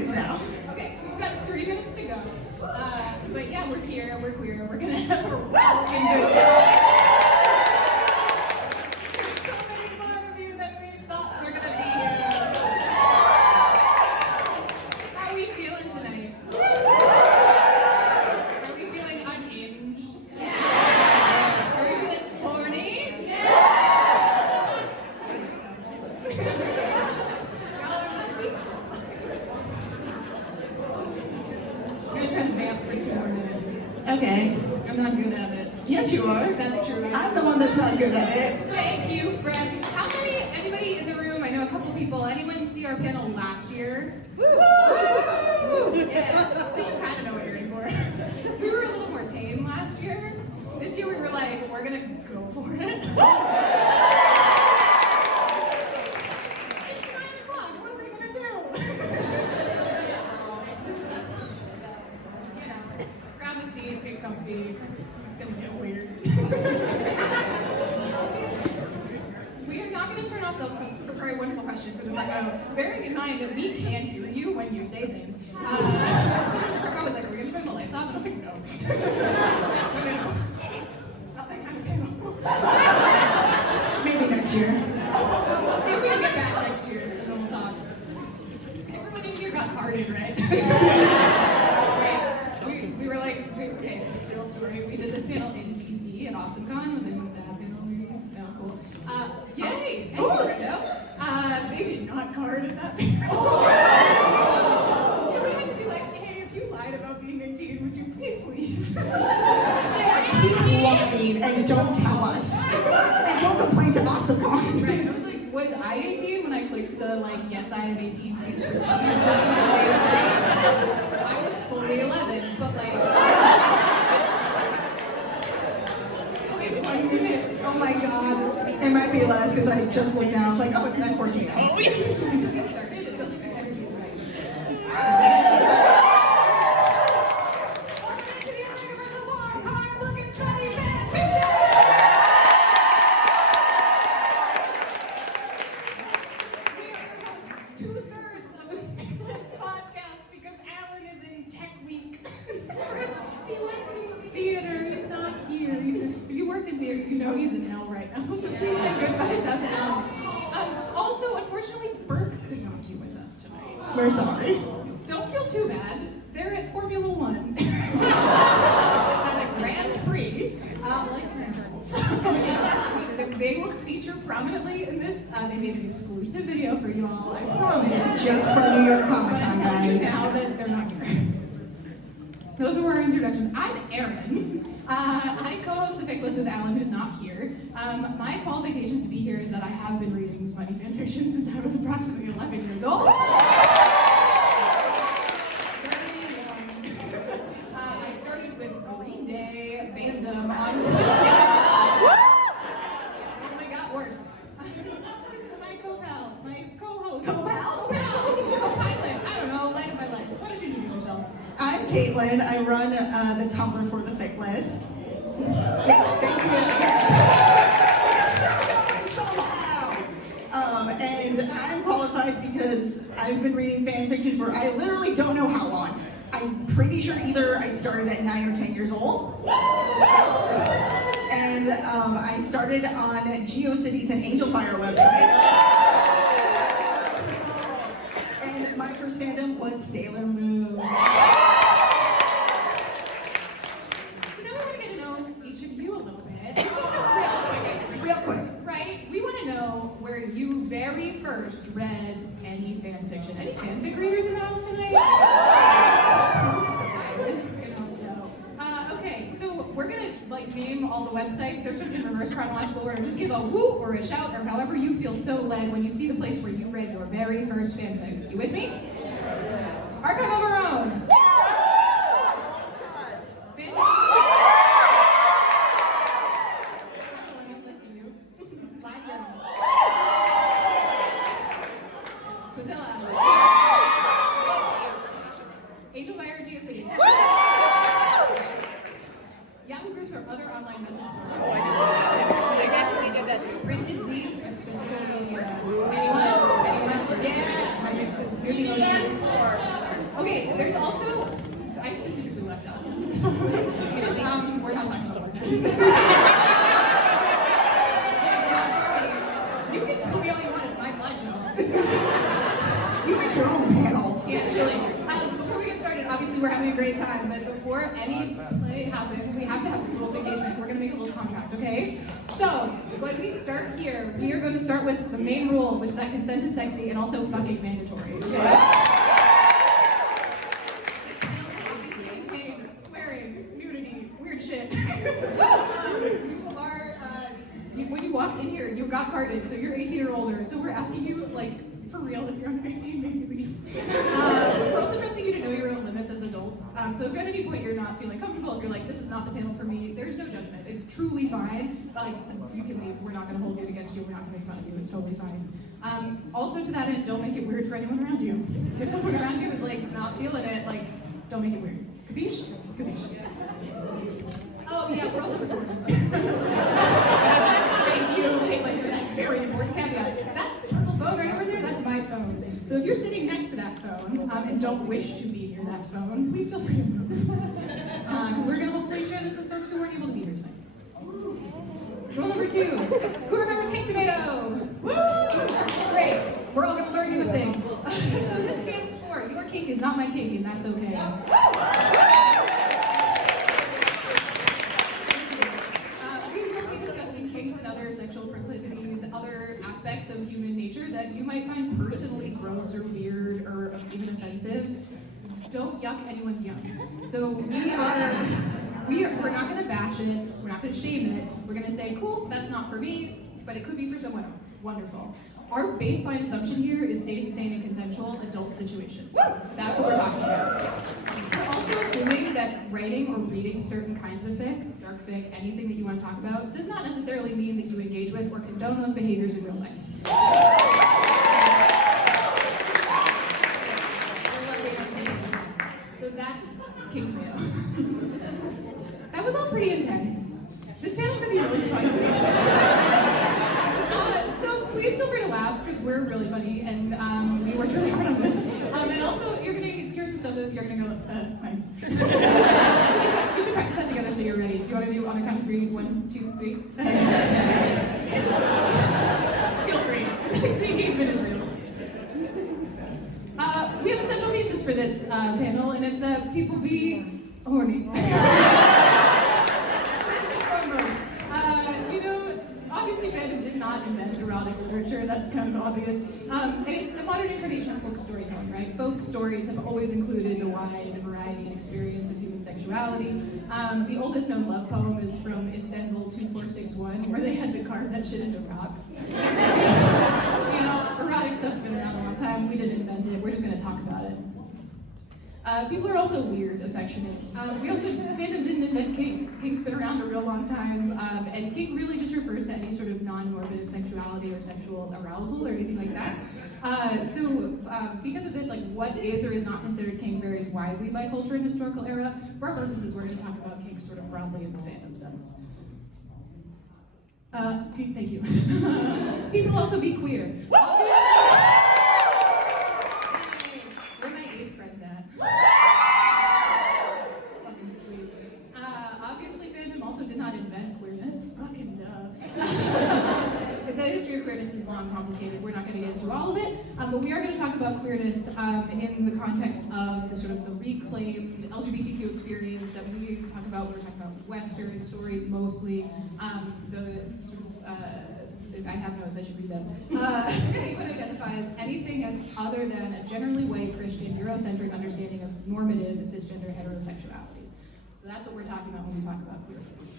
minutes now. Okay, so we've got 3 minutes to go. But yeah, we're here, we're queer, we're gonna have a welcome good time. There's so many more of you than we thought were gonna be here. How are we feeling tonight? Are we feeling unhinged? Yeah. Are we feeling horny? Yeah. I'm gonna try to vamp for 2 more minutes. Okay. I'm not good at it. Yes, you are. That's true. I'm the one that's not good at it. Thank you, friend. Anybody in the room, I know a couple people, anyone see our panel last year? Woo! Woo! Yeah, so you kind of know what you're in for. We were a little more tame last year. This year we were like, we're gonna go for it. It's 9 o'clock, what are we gonna do? You know, grab a seat, get comfy. It's gonna get weird. We are not going to turn off the very wonderful question for the front row. Bearing in mind that we can hear you when you say things. Someone in the front row was like, are we going to turn the lights off? And I was like, no. No. Not that kind of panel. Maybe next year. See if we can get back next year and then we'll talk. Everyone in here got carded, right? Right. We were like, okay, so real story. We did this panel in DC at AwesomeCon. Was anyone at that panel? No, cool. Yay! Hey, Brendo. They did not card at that panel. So we had to be like, hey, if you lied about being 18, would you please leave? Keep lying and don't tell us. And don't complain to AwesomeCon. Right, I was like, was I 18 when I clicked the, like, yes, I am 18, please proceed and judge me later, right? I was fully 11, but like... Okay, 1 minute. Oh my god. It might be less because I just looked down. I was like, oh, it's 9:14 now. We just get started. It feels like the energy is right. Welcome to the Omegaverse of long, hard-looking, sweaty fan fiction. We are your hosts, 2/3 of this podcast because Alan is in Tech Week. He likes seeing theater. He's not here. If you worked in theater, you know he's in hell right now. So please say goodbye to Alan. Also, unfortunately, Burke could not be with us tonight. We're sorry. Don't feel too bad. They're at Formula One. That's Grand Prix. Like Grand Prix. They will feature prominently in this. They made an exclusive video for you all. I promise. Just for New York Comic But Con, I'm telling you guys. now that they're not here. Those are our introductions. I'm Erin. I co-host the Fic List with Alan, who's not here. My qualifications to be here is that I have been reading Smutty fanfiction since I was approximately 11 years old. I started with Green Day, Fandom, on only got worse. This is my co-pal, my co-host. Co-pal? Co-pilot. I don't know, light of my life. Why don't you introduce yourself? I'm Caitlin. I run the Tumblr for the Fic List. Yes, thank you. It's still going somehow. And I'm qualified because I've been reading fan fictions for I literally don't know how long. I'm pretty sure either I started at 9 or 10 years old. Yes. And I started on GeoCities and Angel Fire website. And my first fandom was Sailor Moon. So now we want to get to know each of you a little bit. Just a Real quick. right? We want to know where you very first read any fan fiction. Any fanfic readers in the house tonight? Okay, so we're gonna like name all the websites. They're sort of in reverse chronological order. Just give a whoop or a shout or however you feel so led when you see the place where you read your very first fanfic. You with me? Archive of our own. Angel Fire GSA. Yahoo groups or other online message boards. They definitely did that too. Printed zines or physical media. Anyone? Yeah. Really we're having a great time, but before any play happens, we have to have some rules of engagement. We're gonna make a little contract, okay? So, when we start here, we are going to start with the main rule, which is that consent is sexy and also fucking mandatory, okay? Swearing, nudity, weird shit. When you walk in here, you got carded, so you're 18 or older, so we're asking you, like, for real, if you're under 18, maybe leave. We're also trusting you to know your own limits as adults. So if at any point you're not feeling comfortable, if you're like, this is not the panel for me, there's no judgment. It's truly fine. Like, you can leave. We're not going to hold it against you. We're not going to make fun of you. It's totally fine. Also to that end, don't make it weird for anyone around you. If someone around you is like not feeling it, like, don't make it weird. Capiche? Capiche. Oh yeah, we're also recording. Thank you. Hey, like, that's very important caveat. That purple phone right over there, that's my phone. So if you're sitting next to that phone and don't wish to be near that phone, please feel free to move. We're going to hopefully share this with folks who weren't able to be here tonight. Rule number 2. Who remembers King Tomato? Woo! Great. We're all going to learn new thing. So this stands for, your kink is not my kink, and that's okay. We will be discussing kinks and other sexual proclivities, other aspects of human nature that you might find personally gross or weird or even offensive. Don't yuck anyone's yum. So we're not going to bash it, we're not going to shame it, we're going to say, cool, that's not for me, but it could be for someone else. Wonderful. Our baseline assumption here is safe, sane, and consensual adult situations. That's what we're talking about. We're also assuming that writing or reading certain kinds of fic, dark fic, anything that you want to talk about, does not necessarily mean that you engage with or condone those behaviors in real life. So that's King's Tomato. That was all pretty intense. This panel's gonna be really funny. So please feel free to laugh because we're really funny and we worked really hard on this. And also you're gonna hear some stuff that you're gonna go, nice. We should practice that together so you're ready. Do you want to do on a count of 3? 1, 2, 3. Feel free. The engagement is real. We have a central thesis for this panel, and it's that people be horny. Obviously fandom did not invent erotic literature, that's kind of obvious. And it's a modern incarnation of folk storytelling, right? Folk stories have always included a wide variety and experience of human sexuality. The oldest known love poem is from Istanbul 2461, where they had to carve that shit into rocks. You know, erotic stuff's been around a long time, we didn't invent it, we're just gonna talk about it. People are also weird, affectionate. Fandom didn't invent kink. Kink's been around a real long time, and kink really just refers to any sort of non-normative sexuality or sexual arousal or anything like that. Because of this, like what is or is not considered kink varies widely by culture and historical era. For our purposes, we're going to talk about kink sort of broadly in the fandom sense. Thank you. People also be queer. Where my ace friends at? Fucking sweet. Obviously, fandom also did not invent queerness. Fucking duh. The history of queerness is long, complicated. We're not going to get into all of it, but we are going to talk about queerness in the context of the sort of the reclaimed LGBTQ experience that we talk about. We're talking about Western stories mostly. I have notes, I should read them. Anyone who identifies anything as other than a generally white Christian Eurocentric understanding of normative cisgender heterosexuality. So that's what we're talking about when we talk about queer folks.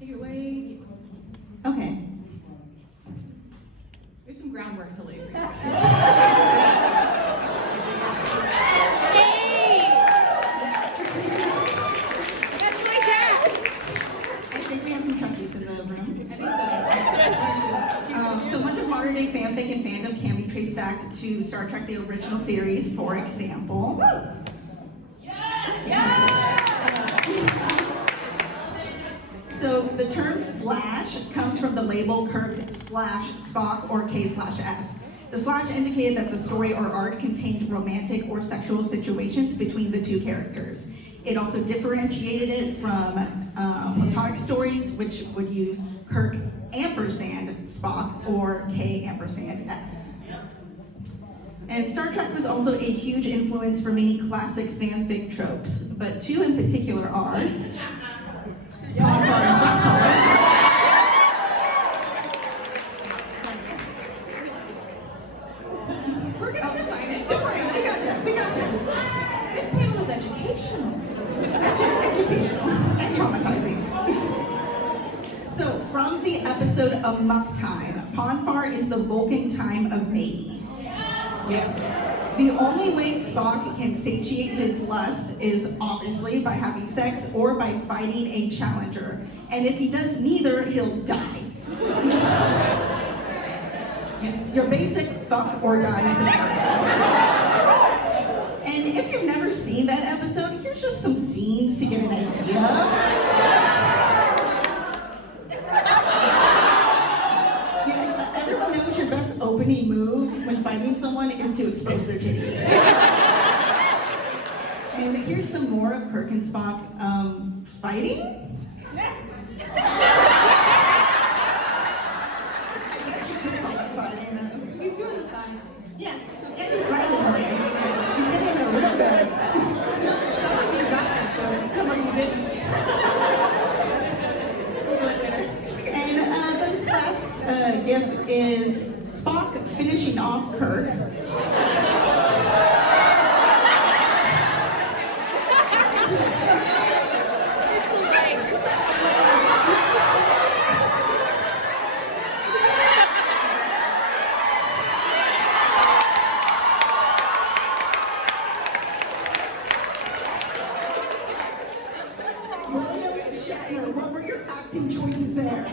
Take it away. Okay. There's some groundwork to lay for you. So much of modern day fanfic and fandom can be traced back to Star Trek, the original series, for example. So the term slash comes from the label Kirk slash Spock or K slash S. The slash indicated that the story or arc contained romantic or sexual situations between the two characters. It also differentiated it from platonic stories, which would use Kirk ampersand Spock or K ampersand S. And Star Trek was also a huge influence for many classic fanfic tropes, but two in particular are... We're gonna define it. Don't worry, we got you. This panel is educational. Educational and traumatizing. So, from the episode of Muck Time, Ponfar is the Vulcan time of maybe. Yes. The only way Spock can satiate his lust is obviously by having sex or by fighting a challenger. And if he does neither, he'll die. Yeah, your basic fuck or die scenario. And if you've never seen that episode, here's just some scenes to get an idea. Everyone knows your best opening move when fighting someone is to expose their titties. And here's some more of Kirk and Spock fighting. I guess you could call it fighting. He's doing the thigh. Yeah, he's grinding on there. He's getting there real good. Some of you got that joke, some of you didn't. And this last gif is Spock finishing off Kirk. What were your acting choices there?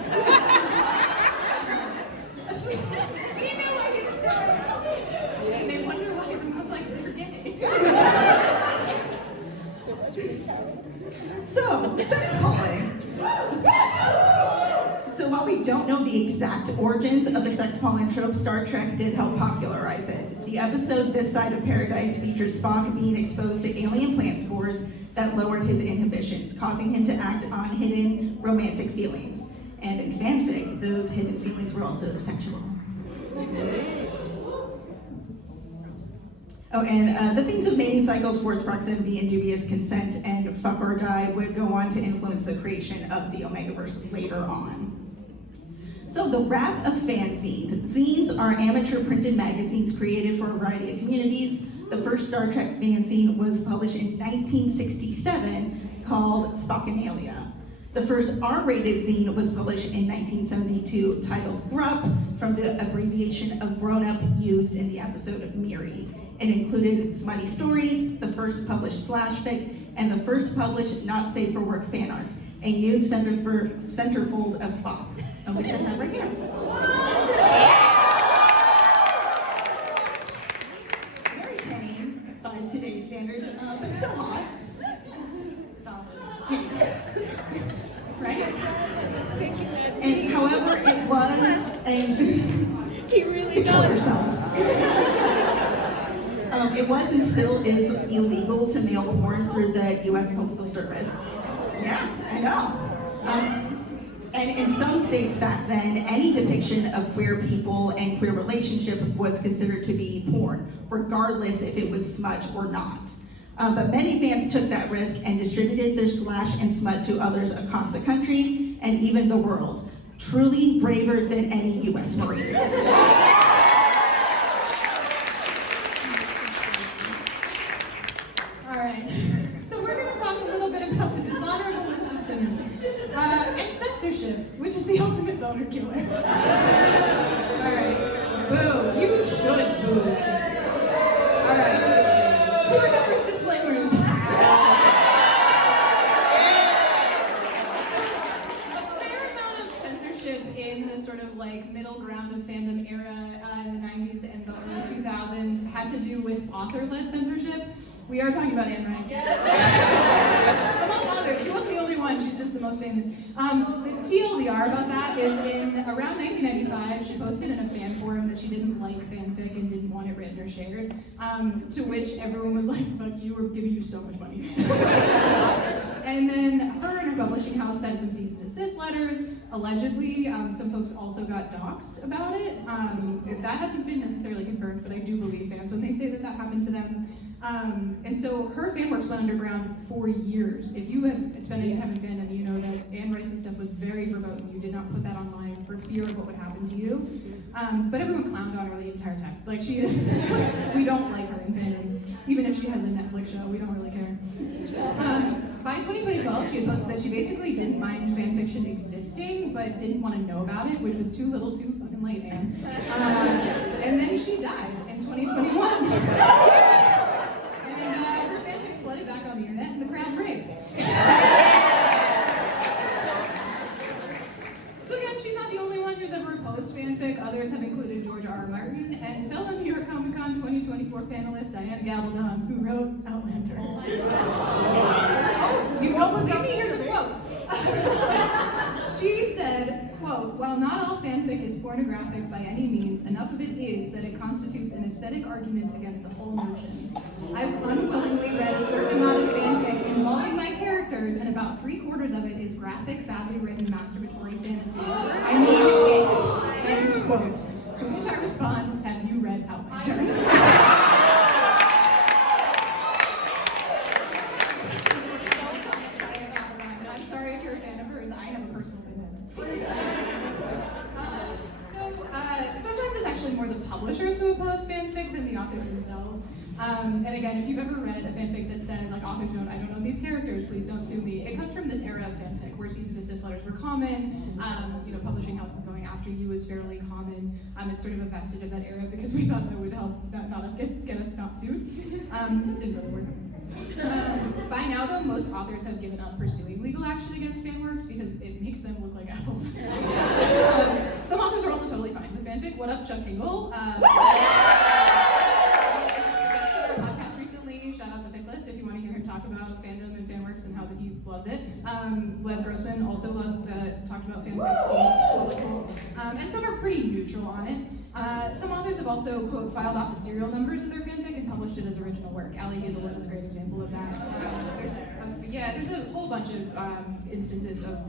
They wonder why everyone's like, they're gay. So, sex calling. So while we don't know the exact origins of the sex pollen trope, Star Trek did help popularize it. The episode This Side of Paradise features Spock being exposed to alien plant spores that lowered his inhibitions, causing him to act on hidden romantic feelings. And in fanfic, those hidden feelings were also sexual. Oh, and the themes of mating cycles, forced proximity, and dubious consent, and fuck or die would go on to influence the creation of the Omegaverse later on. So the Wrath of Fanzines. Zines are amateur printed magazines created for a variety of communities. The first Star Trek fanzine was published in 1967 called Spockanalia. The first R-rated zine was published in 1972 titled Grupp, from the abbreviation of grown up used in the episode of Miri. It included Smutty stories, the first published slashfic, and the first published not safe for work fan art, a nude centerfold of Spock, which I have right here. Very tame by today's standards, but still hot. Right? And however, it was a... He really Control does. yourselves. It was and still is illegal to mail porn through the U.S. Postal Service. Yeah, I know. And in some states back then, any depiction of queer people and queer relationship was considered to be porn, regardless if it was smut or not. But many fans took that risk and distributed their slash and smut to others across the country and even the world. Truly braver than any U.S. Marine. All right, so we're going to talk a little bit about the dishonorable list of sinners and censorship, which is the ultimate boner killer. All right, boo. You should boo. All right, who remembers disclaimers? A fair amount of censorship in the sort of like middle ground of fandom era in the 90s and the early 2000s had to do with author-led censorship. We are talking about Anne Rice. Among others, she wasn't the only one, she's just the most famous. The TLDR about that is in around 1995, she posted in a fan forum that she didn't like fanfic and didn't want it written or shared, to which everyone was like, fuck you, we're giving you so much money. And then her and her publishing house sent some cease and desist letters. Allegedly, some folks also got doxxed about it. That hasn't been necessarily confirmed, but I do believe fans when they say that that happened to them. And so her fan works went underground for years. If you have spent any time in fandom, you know that Anne Rice's stuff was very verboten. You did not put that online for fear of what would happen to you. But everyone clowned on her the entire time. Like, she is, we don't like her in fandom. Even if she has a Netflix show, we don't really care. By 2012, she had posted that she basically didn't mind fanfiction existing, but didn't want to know about it, which was too little too fucking late, man. And then she died in 2021. And her fanfic flooded back on the internet, and the crowd raved. So again, she's not the only one who's ever opposed fanfic. Others have included George R.R. Martin and fellow New York Comic Con 2024 panelist Diane Gabaldon, who wrote Outlander. Oh, you won't believe me? Here's a quote. She said, quote, "While not all fanfic is pornographic by any means, enough of it is that it constitutes an aesthetic argument against the whole notion. I've unwillingly read a certain amount of fanfic involving my characters, and about 3/4 of it is graphic, badly written, masturbatory fantasy. I mean, end quote." To which I respond, have you read Outlander? I'm sorry if you're a fan of hers, I have a personal opinion. Sometimes it's actually more the publishers who oppose fanfic than the authors themselves. And again, if you've ever read a fanfic that says, like, authors note, I don't know these characters, please don't sue me, it comes from this era of fanfic where cease and desist letters were common, publishing houses going after you is fairly common. It's sort of a vestige of that era because we thought that would help not us get us not sued. Didn't really work. By now, though, most authors have given up pursuing legal action against fan works because it makes them look like assholes. Some authors are also totally fine with fanfic. What up, Chuck Tingle? Podcast recently. Shout out the Fic List if you want to hear him talk about fandom and fan works and how he loves it. Lev Grossman also talked about fanfic. And some are pretty neutral on it. Some authors have also, quote, filed off the serial numbers of their fanfic and published it as original work. Ali Hazelwood is a great example of that. There's a whole bunch of instances of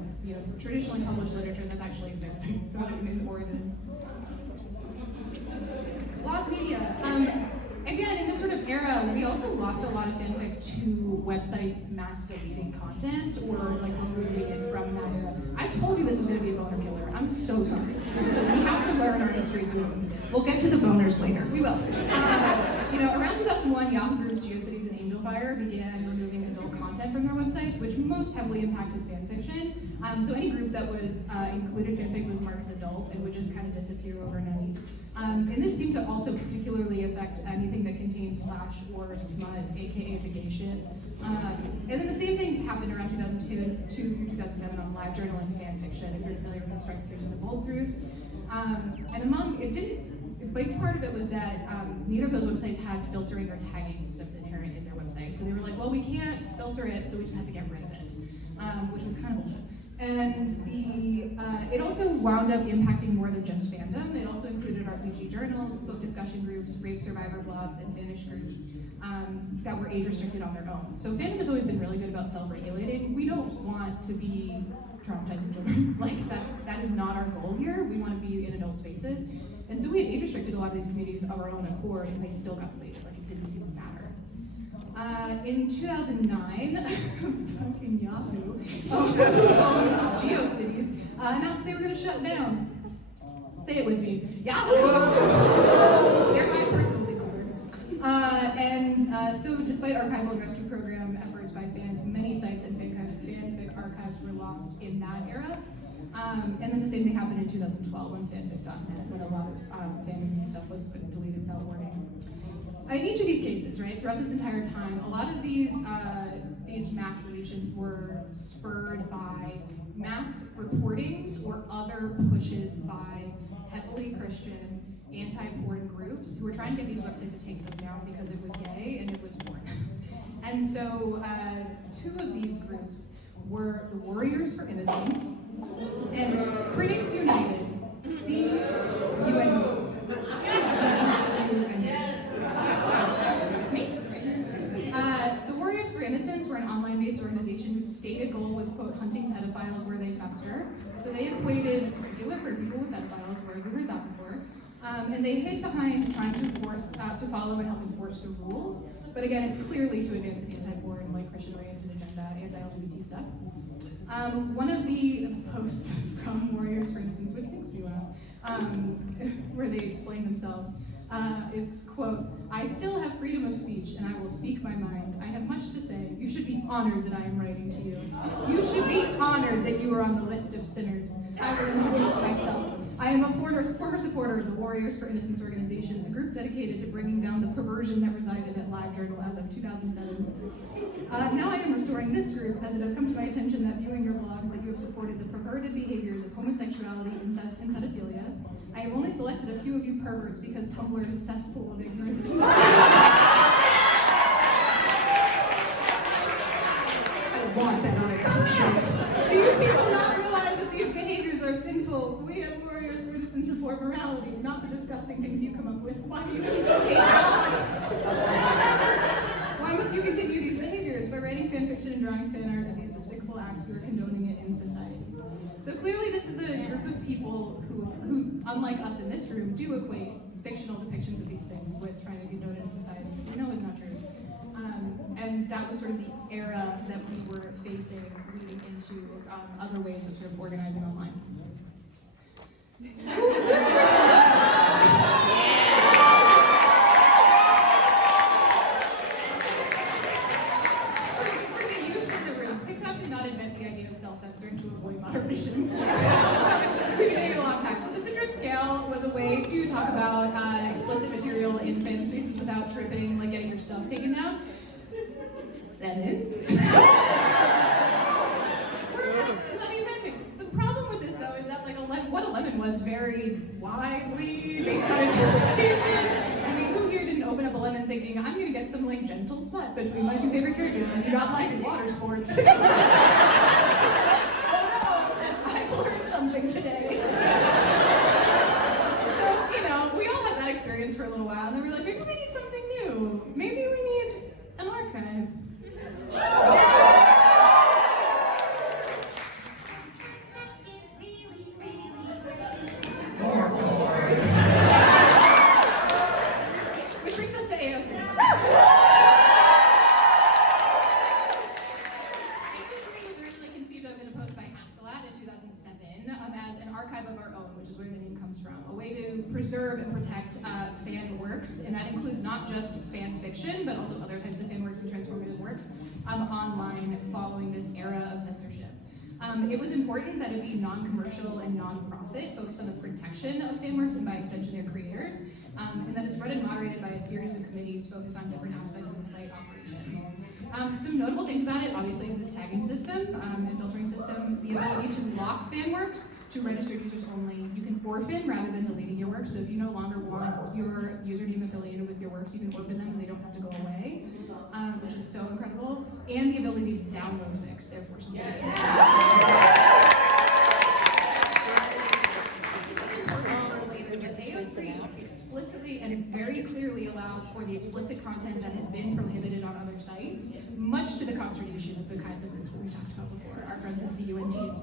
traditionally published literature that's actually more than lost media. Again, in this sort of era, we also lost a lot of fanfic to websites mass deleting content or like removing it from that era. I told you this was going to be a boner killer. I'm so sorry. So we have to learn our history so we don't need it. We'll get to the boners later. We will. Around 2001, Yahoo Groups, GeoCities, and Angelfire began removing adult content from their websites, which most heavily impacted fanfiction. So any group that was included fanfic was marked adult and would just kind of disappear overnight. And this seemed to also particularly affect anything that contained slash or smut, aka the gay shit. And then the same things happened around 2002 through 2007 on LiveJournal and fanfiction, if you're familiar with the strike fiction and bold groups. A big part of it was that neither of those websites had filtering or tagging systems inherent in their website. So they were like, well, we can't filter it, so we just have to get rid of it, which was kind of bullshit. And it also wound up impacting more than just fandom. It also included RPG journals, book discussion groups, rape survivor blogs, and fanish groups that were age restricted on their own. So fandom has always been really good about self-regulating. We don't want to be traumatizing children. That is not our goal here. We want to be in adult spaces. And so we had age restricted a lot of these communities of our own accord, and they still got deleted. It didn't seem to matter. In 2009, fucking Yahoo, GeoCities, announced they were going to shut down. Say it with me, Yahoo! They're my personal leader. So despite archival and rescue program efforts by fans, many sites and fanfic archives were lost in that era. And then the same thing happened in 2012 when fanfic.net, when a lot of fan stuff was deleted without warning. In each of these cases, right, throughout this entire time, a lot of these mass deletions were spurred by mass reportings or other pushes by heavily Christian, anti-porn groups who were trying to get these websites to take stuff down because it was gay and it was porn. And so two of these groups were the Warriors for Innocence and Critics United, C-U-N-Ts. The Warriors for Innocence were an online-based organization whose stated goal was, quote, hunting pedophiles where they fester. So they equated regular queer people with pedophiles, where have you heard that before? And they hid behind trying to follow and help enforce the rules. But again, it's clearly to advance an anti-porn, like Christian-oriented agenda, anti-LGBT stuff. One of the posts from Warriors, for instance, which makes me laugh, where they explain themselves, it's, quote, "I still have freedom of speech and I will speak my mind. I have much to say. You should be honored that I am writing to you. You should be honored that you are on the list of sinners. I will introduce myself. I am a former supporter of the Warriors for Innocence organization, a group dedicated to bringing down the perversion that resided at LiveJournal as of 2007. Now I am restoring this group as it has come to my attention that viewing your blogs that you have supported the perverted behaviors of homosexuality, incest, and pedophilia. I have only selected a few of you perverts because Tumblr is a cesspool of ignorance." I want that on a t-shirt. Do you people not realize that these behaviors are sinful? We have Warriors for Innocence support morality, not the disgusting things you come up with. Why do you keep looking out? Why must you continue these behaviors? By writing fan fiction and drawing fan art of these despicable acts, you are condoning it in society. So clearly this is a group of people who, unlike us in this room, do equate fictional depictions of these things with trying to condone it in society. We know it's not true. And that was sort of the era that we were facing leading into other ways of sort of organizing online. For the youth in the room, TikTok did not invent the idea of self-censoring to avoid moderation. We've been doing it a long time. So the citrus scale was a way to talk about explicit material in fan spaces without tripping, like getting your stuff taken down. That is. We're studying fanfiction. The problem with this, though, is that what 11 was very widely based on interpretation. I mean, who here didn't open up 11 thinking, I'm going to get some gentle smut between my two favorite characters and you got mine in water sports? Oh no, I've learned something today. So, we all had that experience for a little while, and then we're like, maybe we need something new. Maybe we need an archive. Which brings us to AO3. AO3 was originally conceived of in a post by Astolat in 2007 as an archive of our own, which is where the name comes from. A way to preserve and protect fan works, and that includes not just fan fiction, but also other types of fan works and transformative works online following this era of censorship. It was important that it be non-commercial and non-profit, focused on the protection of fan works and by extension their creators, and that it's run and moderated by a series of committees focused on different aspects of the site operation. Some notable things about it, obviously, is its tagging system and filtering system, the ability to lock fan works to registered users only. You can orphan rather than deleting your works, so if you no longer want your username affiliated with your works, you can orphan them and they don't have to go away, which is so incredible. And the ability to download fics, therefore save. Explicitly and very clearly allows for the explicit content that had been prohibited on other sites, much to the consternation of the kinds of groups that we talked about before, our friends at CUNTs.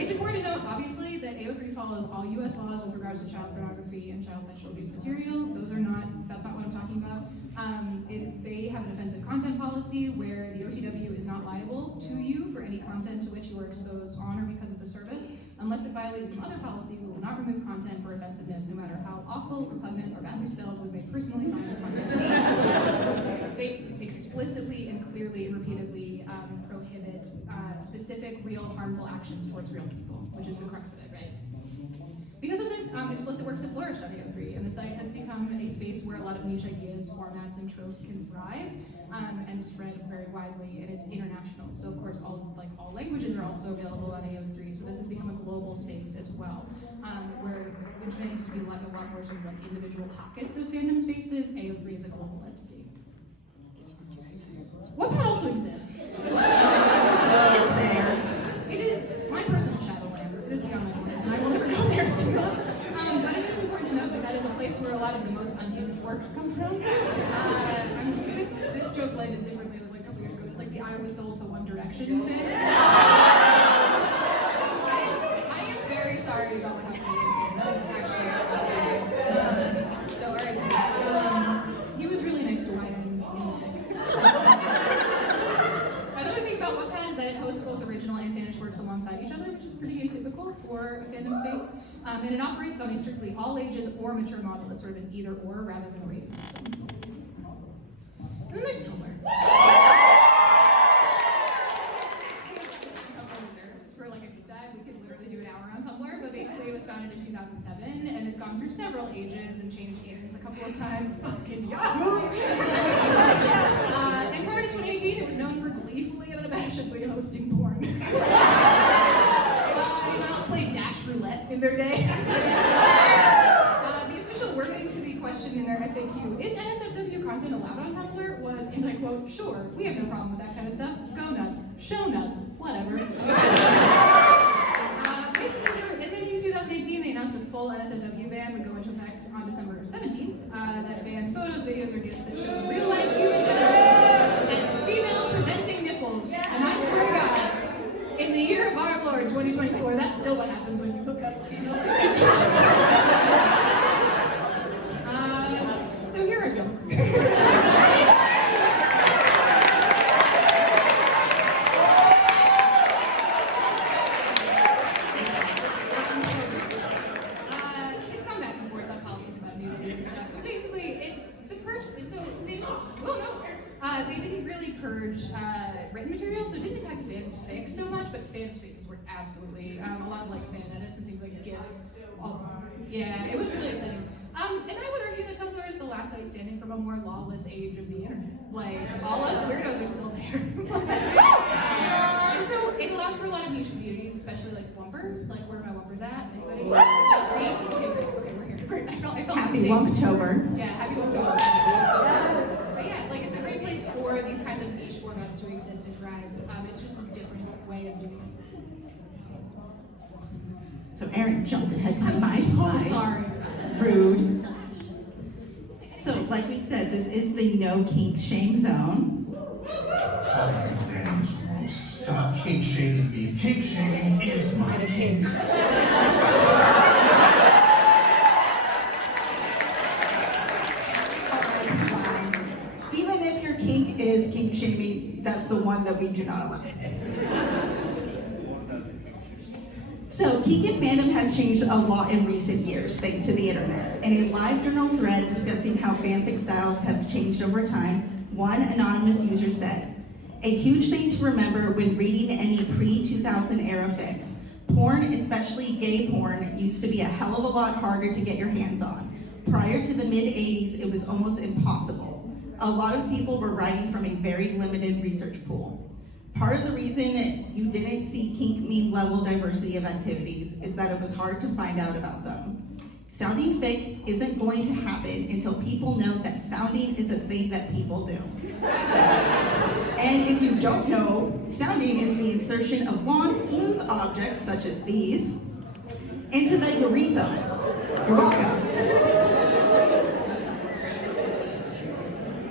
It's important to note, obviously, that AO3 follows all US laws with regards to child pornography and child sexual abuse material. That's not what I'm talking about. They have an offensive content policy where the OTW is not liable to you for any content to which you are exposed on or because of the service. Unless it violates some other policy, we will not remove content for offensiveness, no matter how awful, repugnant, or badly spelled we may personally find the content to be. They explicitly and clearly and repeatedly prohibit specific, real, harmful actions towards real people, which is the crux of it, right? Because of this, explicit works have flourished on AO3, and the site has become a space where a lot of niche ideas, formats, and tropes can thrive and spread very widely, and it's international. So of course, all languages are also available on AO3, so this has become a global space as well, where the internet used to be a lot more sort of individual pockets of fandom spaces. AO3 is a global entity. Wattpad also exists. It is my personal Shadowlands. It is beyond my borders, and I will never go there soon. But it is important to note that is a place where a lot of the most unhinged works come from. This joke landed differently than a couple years ago. It's like the I was sold to One Direction thing. all ages or mature model. It's sort of an either or rather than a rating system. And then there's Tumblr. For like a deep dive, we could literally do an hour on Tumblr, but basically it was founded in 2007 and it's gone through several ages and changed hands a couple of times. Fucking Yahoo! And prior to 2018, it was known for gleefully and unabashedly hosting porn. Anyone else played Dash Roulette in their day? The official wording to the question in their FAQ, is NSFW content allowed on Tumblr? Was, and I quote, sure, we have no problem with that kind of stuff. Go nuts, show nuts, whatever. Basically, and then in 2018, they announced a full NSFW ban would go into effect on December 17th. That banned photos, videos, or gifs that show real-life human genitals and female presenting nipples. And I swear to God, in the year of our Lord 2024, that's still what happens when you hook up female presenting nipples. So here are some. They didn't really purge written material, so it didn't impact fanfic so much, but fan spaces were absolutely a lot of like fan edits and things like GIFs. Yeah, it was really exciting. And I would argue that Tumblr is the last site standing from a more lawless age of the internet. Like, all us weirdos are still there. And so it allows for a lot of niche communities, especially like Wumpers. Like, where are my Wumpers at? Anybody? Just me? Okay, great. Okay, we're here. Great. I felt Happy Wumptober. Yeah, happy Wumptober. But yeah, like it's a great place for these kinds of niche formats to exist and thrive. It's just a different way of doing it. So Erin jumped ahead to my I'm so slide. sorry. Rude. So, like we said, this is the no kink shame zone. Stop kink shaming me. Kink shaming is my kink. Even if your kink is kink shaming, that's the one that we do not allow. So, kink and fandom has changed a lot in recent years, thanks to the internet. In a live journal thread discussing how fanfic styles have changed over time, one anonymous user said, "A huge thing to remember when reading any pre-2000 era fic. Porn, especially gay porn, used to be a hell of a lot harder to get your hands on. Prior to the mid-80s, it was almost impossible. A lot of people were writing from a very limited research pool. Part of the reason you didn't see kink meme level diversity of activities is that it was hard to find out about them. Sounding fic isn't going to happen until people know that sounding is a thing that people do. And if you don't know, sounding is the insertion of long, smooth objects, such as these, into the urethra.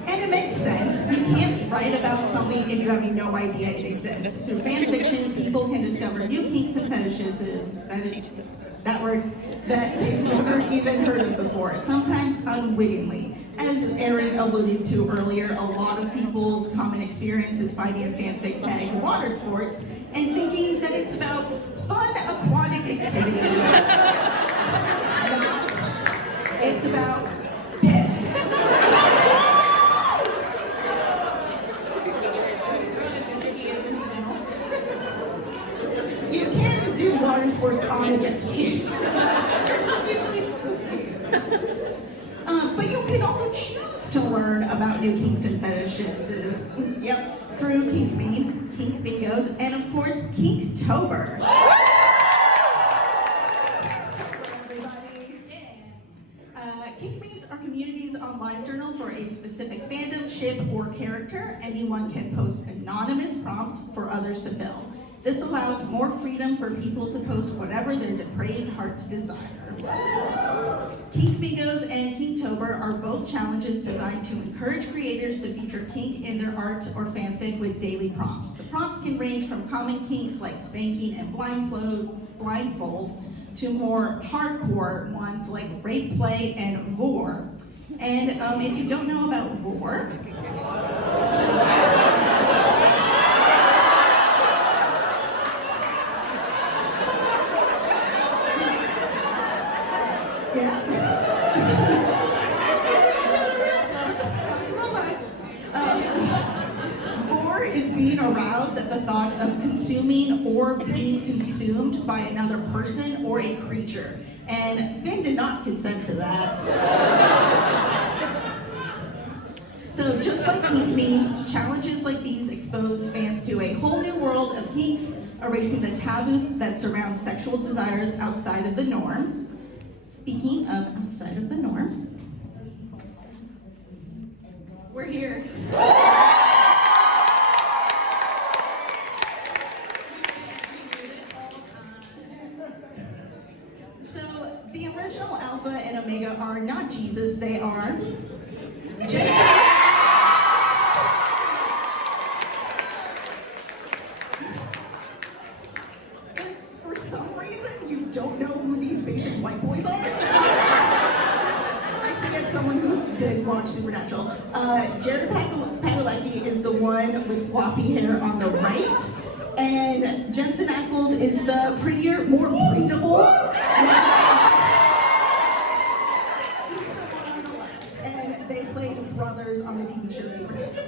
And it makes sense. You can't write about something if you have no idea it exists. Through fan fiction, people can discover new kinks and fetishes, that word, that they've never even heard of before, sometimes unwittingly. As Erin alluded to earlier, a lot of people's common experience is finding a fanfic tag water sports and thinking that it's about fun aquatic activities. It's about piss. You can do water sports on a jet ski. But you can also choose to learn about new kinks and fetishes. Yep, through kink memes, kink bingos, and of course, Kinktober. Kink memes are communities on LiveJournal for a specific fandom, ship, or character. Anyone can post anonymous prompts for others to fill. This allows more freedom for people to post whatever their depraved hearts desire. Kink Bingos and Kinktober are both challenges designed to encourage creators to feature kink in their art or fanfic with daily prompts. The prompts can range from common kinks like spanking and blindfolds to more hardcore ones like rape play and vor. And if you don't know about vor, yeah. being aroused at the thought of consuming or being consumed by another person or a creature. And Finn did not consent to that. So just like kink memes, challenges like these expose fans to a whole new world of kinks, erasing the taboos that surround sexual desires outside of the norm. Speaking of outside of the norm, we're here. So the original Alpha and Omega are not Jesus, they are Jensen. For some reason, you don't know who these basic white boys are. I see as someone who did watch Supernatural. Jared Padalecki is the one with floppy hair on the right, and Jensen Ackles is the prettier, more breathable. And they played brothers on the TV show Supernatural.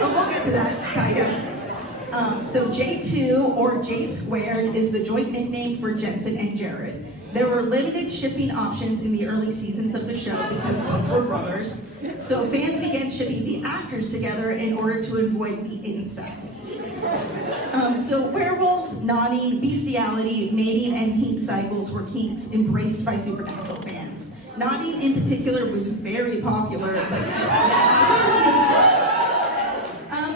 Oh, we'll get to that, kind of. So J2 or J squared is the joint nickname for Jensen and Jared. There were limited shipping options in the early seasons of the show because both were brothers. So fans began shipping the actors together in order to avoid the incest. So werewolves, nodding, bestiality, mating, and heat cycles were kinks embraced by Supernatural fans. Nodding in particular was very popular,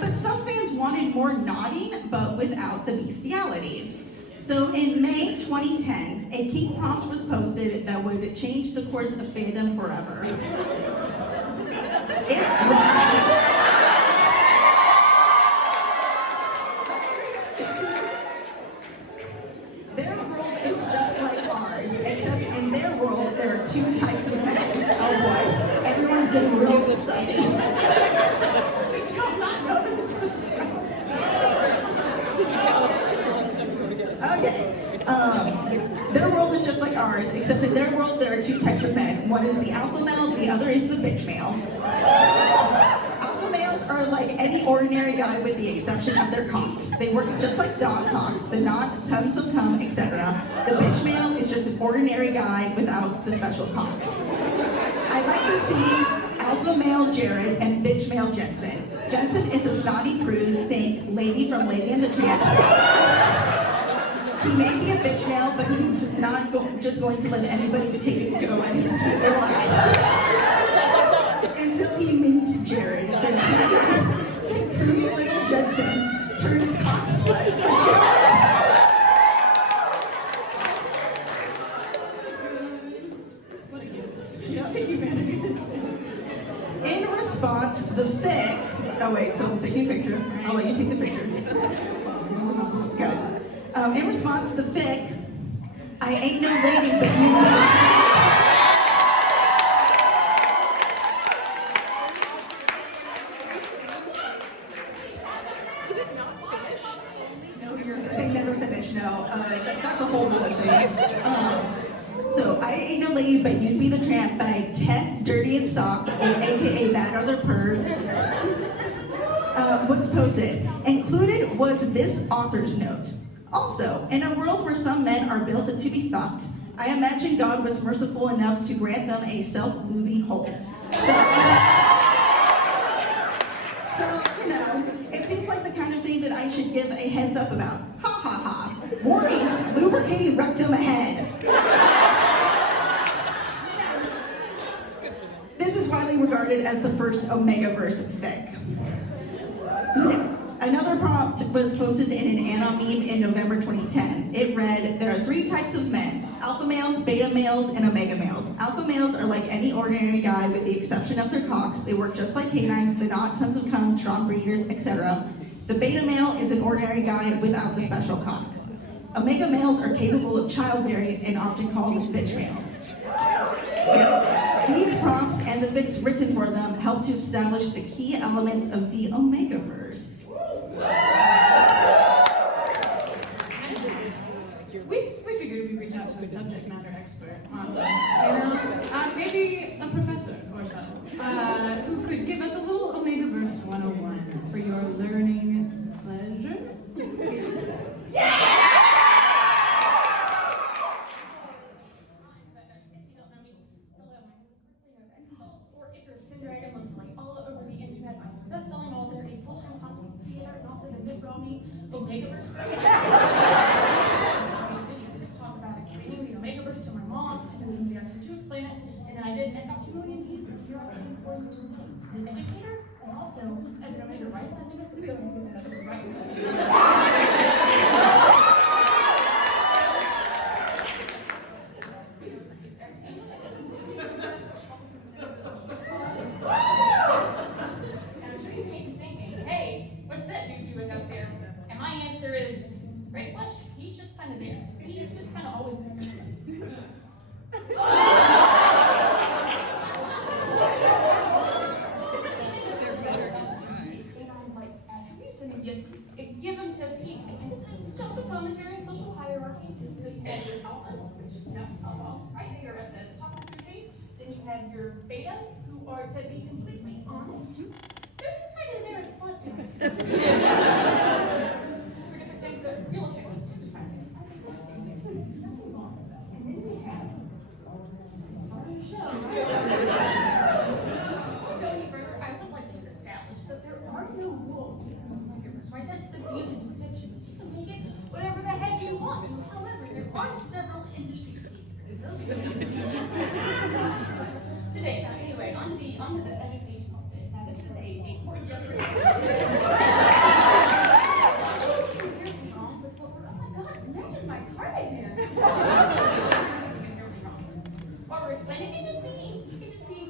but some fans wanted more nodding, but without the bestiality. So in May 2010, a kink prompt was posted that would change the course of fandom forever. Their world is just like ours, except in their world there are two types of men. Oh boy, everyone's getting real excited. Did you not know that this was Okay. Their world is just like ours, except in their world there are two types of men. One is the alpha male, the other is the bitch male. Alpha males are like any ordinary guy with the exception of their cocks. They work just like dog cocks, the knot, tons of cum, etc. The bitch male is just an ordinary guy without the special cock. I like to see alpha male Jared and bitch male Jensen. Jensen is a snotty prude, think lady from Lady and the Tramp. He may be a bitch male, but he's not just going to let anybody take a go at his their lives. Until he meets Jared, then pretty little Jensen turns cock slut for Jared. What a gift. Take humanity distance. In response, the Fic. Oh wait, someone's taking a picture. I'll let you take the picture. Good. In response, the Fic, I ain't no lady, but you know. Is it not finished? No, they never finish, no. That's a whole other thing. So, I ain't no lady, but you'd be the tramp by Tet Dirtiest Sock, or AKA That Other Perv, was posted. Included was this author's note. Also, in a world where some men are built to be fucked, I imagine God was merciful enough to grant them a self-lubing hole. So, you know, it seems like the kind of thing that I should give a heads up about. Ha ha ha. Warning, lubricating rectum ahead. This is widely regarded as the first Omegaverse fic. Another prompt was posted in an Anna meme in November 2010. It read, there are three types of men, alpha males, beta males, and omega males. Alpha males are like any ordinary guy with the exception of their cocks. They work just like canines, they're not tons of cum, strong breeders, etc. The beta male is an ordinary guy without the special cock. Omega males are capable of childbearing and often called bitch males. Yep. These prompts and the fics written for them help to establish the key elements of the Omegaverse. We figured we'd reach out to a subject matter expert on this. You know? Maybe a professor or so, who could give us a little best-selling author, a full-time content creator, and also the Mitt Romney Omegaverse creator. Talk about explaining the Omegaverse to my mom, and then somebody asked me to explain it, and then I did, and it got 2 million views, and here I stand before you today as an educator, and also as an Omega rights activist that's going to do that right now. I'm sure you may be thinking, hey, what's that dude doing up there? And my answer is, great question. He's just kind of there. He's just kind of always there. Attributes and give them to people. And it's social commentary, social hierarchy. So you have your alphas, which alphas, right? They are at the top of the tree. Then you have your betas, who are, to be completely honest, they're just kind of there as blood donors. For different things, but realistically, they're just kind of there. And then we have the show. Before we go any further, I would like to establish that there are no rules in Omegaverse, right? That's the beauty of fiction. You can make it whatever the heck you want to. However, there are several industry standards. Today, anyway, onto the educational bit. Now, this is a court justice. Oh my God, it matches my card in here. What we're explaining, it can just be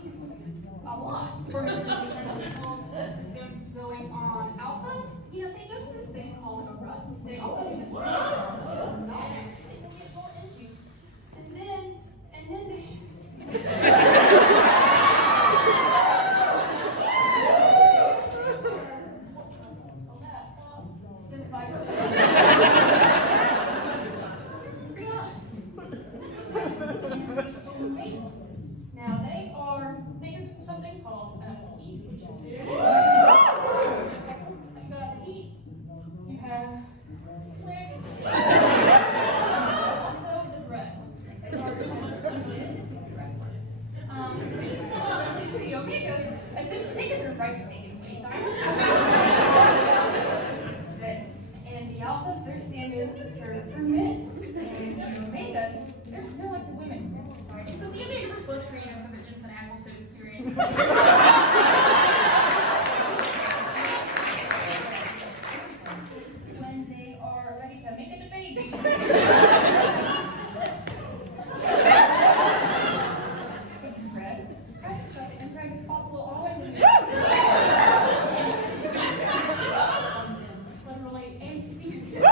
a lot. For me, the system going on alphas, you know, they go through this thing called a rut. They also do this thing called not actually get more into. And then they now they are, think of something called heat, which is you got the heat, you have slick, also the bread. They are the Omegas, essentially they get their rights taken away. So and the alphas, they're standing for men. And the Omegas, they're like the women in society. Because the Omegaverse was created so that chicks and animals could experience. It's when they are ready to make it a baby. Taking bread, right? So the impreg it's possible always. Literally and figuratively.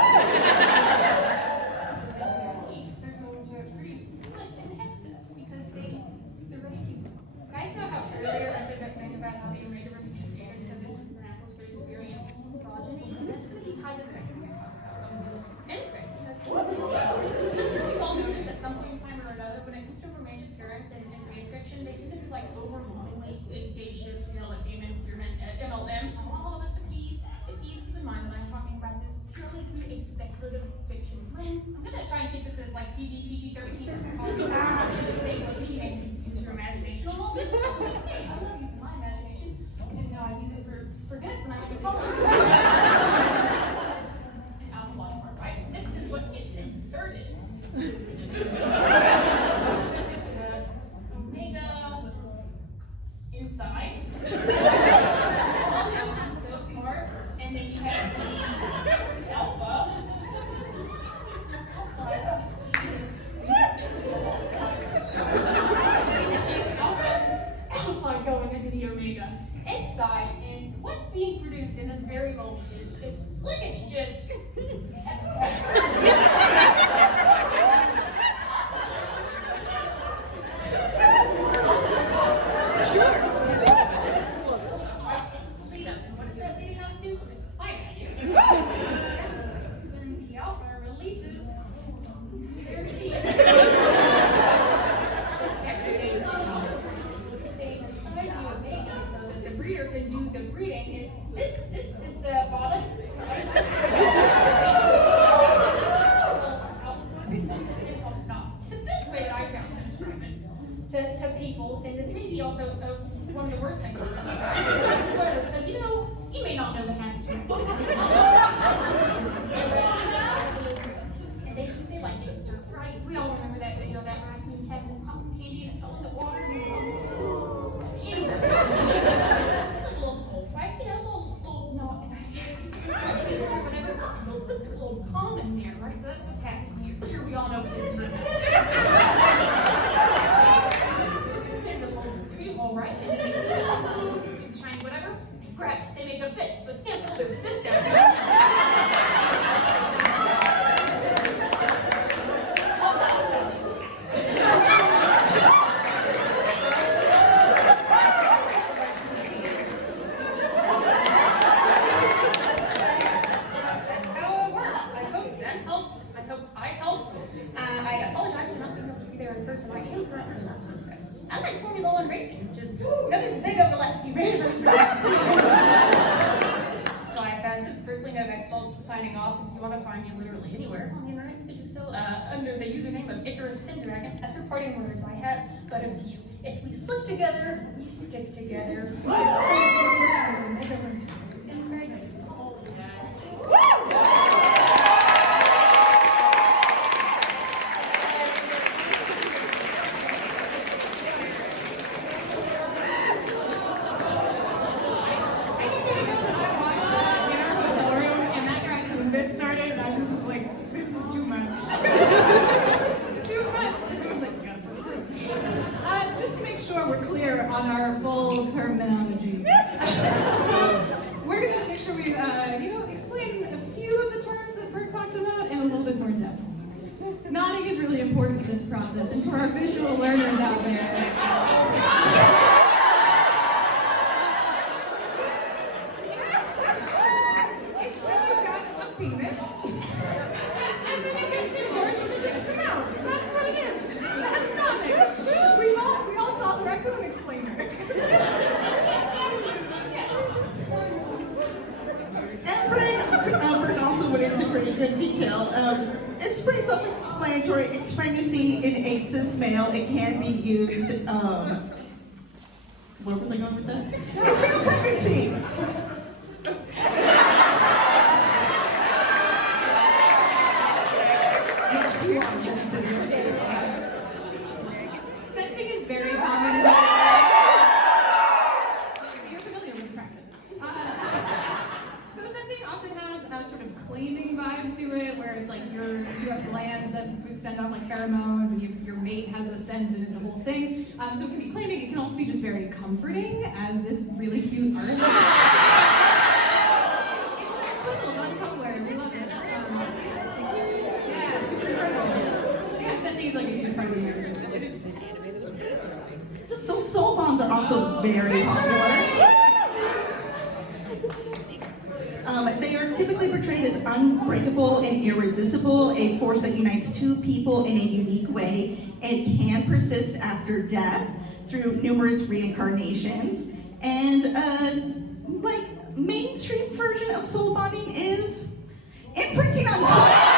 They're going to produce slit in excess because they're ready to. Guys know how earlier I said that thing about how the Omegaverse was created so that chicks and animals could experience misogyny, and that's going to be tied to the next thing I talk about. Impreg. So I'm sure you've all noticed at some point in time or another when it comes to romantic parents and fan fiction, they tend to be like overwhelmingly gay ships, you know, like gay men, queer men, MLM. I want all of us to please keep in mind that I'm talking about this purely through a speculative fiction lens. I'm going to try and keep this as like PG-13 as possible. You can use your imagination a little bit. Hey, I love using my imagination. I didn't know I'd use it for this when I went to college. An outline part, right? This is what gets inserted. Omega inside. I'm so smart. And then you have the alpha outside. Outside going into the Omega inside, and what's being produced in this very moment is it's like it's just what is that leading up to? I imagine. It's when the alpha releases their seed. Everything stays inside the Omega so that the breeder can do the breeding. This is the bottom. The best way that I found to describe it to people, and this may be also one of the worst things that comes back. Whatever, so you may not know the happens here. And they like getting stir fried. We all remember that video of that raccoon having his cotton candy and it fell in the water. Anyway, little hole, right? Little knot in or whatever. They'll put their little palm in there, right? So that's what's happening here. I'm sure we all know what this is. In the little tree hole, right? And then they see the little shiny whatever. They grab it. They make a fist, but they can't pull their fist out. I am currently in Austin, Texas. I like Formula One racing, which is, there's a big overlap. You may as well start. So IFS is Berkeley Novex Schultz signing off. If you want to find me literally anywhere on the internet, you can do so under the username of Icarus Pendragon. As for parting words, I have but a few. If we slip together, we stick together. Omegaverse and fragments. On our full terminology. We're going to make sure we, explain a few of the terms that Bert talked about in a little bit more depth. Nodding is really important to this process, and for our visual learners out there. It's when you've got a penis, and then it gets enlarged and it comes out. That's what it is. That's nothing. We all saw the raccoon explainer. And Bert also went into pretty good detail. It's pretty self-explanatory. It's pregnancy in a cis male. It can be used. Where was I going with that? Imperial pregnancy. Scenting is very common. You're familiar with the practice. So scenting often has a sort of claiming vibe to it, where it's like you have glands that send off like pheromones, and your mate has a scent, and it's a whole thing. So it can be claiming. It can also be just very comforting, as this really cute art. It's puzzles on Tumblr. We love it. Yeah, super incredible. Yeah, scenting is like incredibly very good. So soul bonds are also very popular. They are typically portrayed as unbreakable and irresistible, a force that unites two people in a unique way, and can persist after death through numerous reincarnations. And mainstream version of soul bonding is imprinting on toys.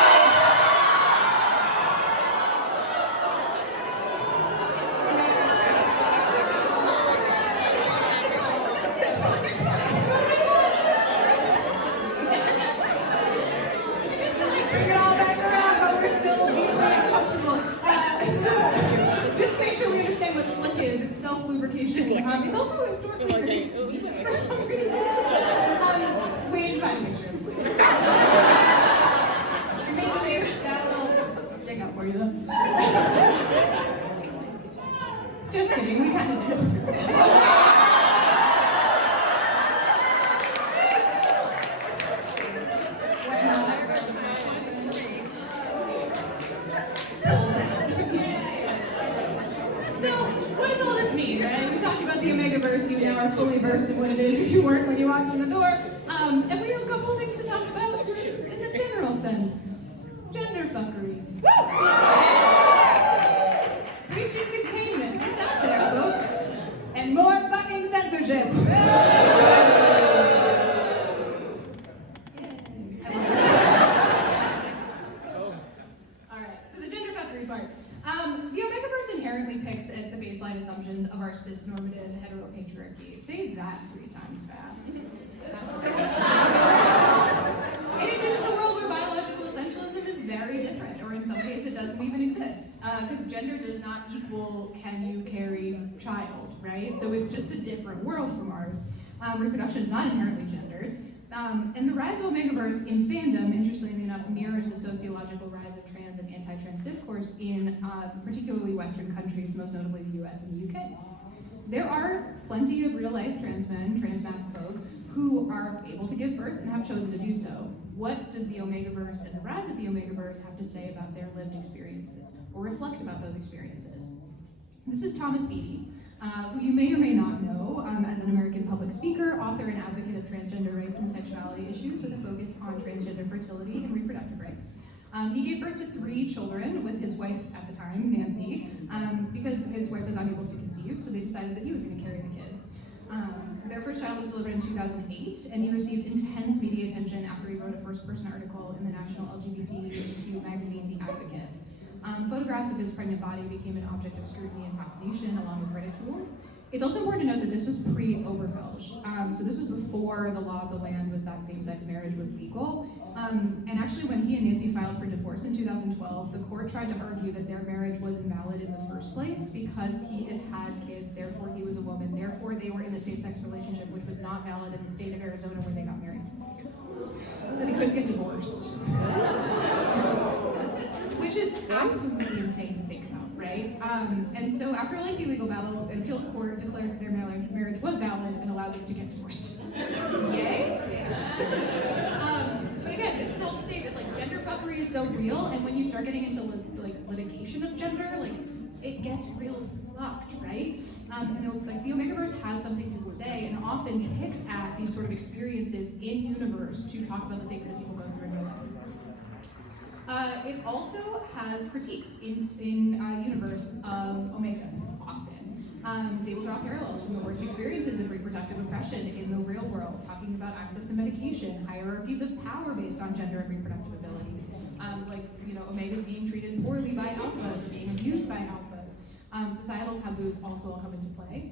Self-lubrication. It's also historically pretty sweet for some reason. We try to make sure it's clean. Maybe that'll dig up for you though. Just kidding, we kind of did. The Omegaverse, you now are fully versed in what it is if you weren't when you walked in the door. And we have a couple things to talk about sort of just in the general sense. Gender fuckery. Reaching containment. It's out there, folks. And more fucking censorship. Alright, so the gender fuckery part. The Omegaverse inherently picks at the baseline assumptions of our cis cis-normative heteropatriarchy. Say that 3 times fast. And it is a world where biological essentialism is very different, or in some cases it doesn't even exist. Because gender does not equal can you carry child, right? So it's just a different world from ours. Reproduction is not inherently gendered. And the rise of Omegaverse in fandom, interestingly enough, mirrors the sociological rise of trans and anti-trans discourse in particularly Western countries, most notably the US and the UK. There are plenty of real-life trans men, trans masked folk, who are able to give birth and have chosen to do so. What does the Omegaverse and the rise of the Omegaverse have to say about their lived experiences, or reflect about those experiences? This is Thomas Beattie, who you may or may not know as an American public speaker, author, and advocate of transgender rights and sexuality issues with a focus on transgender fertility and reproductive rights. He gave birth to 3 children with his wife at the time, Nancy, because his wife was unable to conceive, so they decided that he was going to carry the kids. Their first child was delivered in 2008, and he received intense media attention after he wrote a first-person article in the national LGBTQ magazine, The Advocate. Photographs of his pregnant body became an object of scrutiny and fascination, along with ridicule. It's also important to note that this was pre-Oberfeld. So this was before the law of the land was that same-sex marriage was legal. And actually, when he and Nancy filed for divorce in 2012, the court tried to argue that their marriage was invalid in the first place because he had had kids, therefore he was a woman, therefore they were in a same-sex relationship, which was not valid in the state of Arizona where they got married. So they couldn't get divorced. Which is absolutely insane to think about, right? And so after a lengthy legal battle, an appeals court declared that their marriage was valid and allowed them to get divorced. Yay? But again, this is all to say that like gender fuckery is so real, and when you start getting into like litigation of gender, like it gets real fucked, right? And like the Omegaverse has something to say, and often picks at these sort of experiences in universe to talk about the things that people go through in real life. It also has critiques in universe of Omegas, often. They will draw parallels from the worst experiences of reproductive oppression in the real world, talking about access to medication, hierarchies of power based on gender and reproductive abilities, Omegas being treated poorly by alphas or being abused by alphas. Societal taboos also all come into play.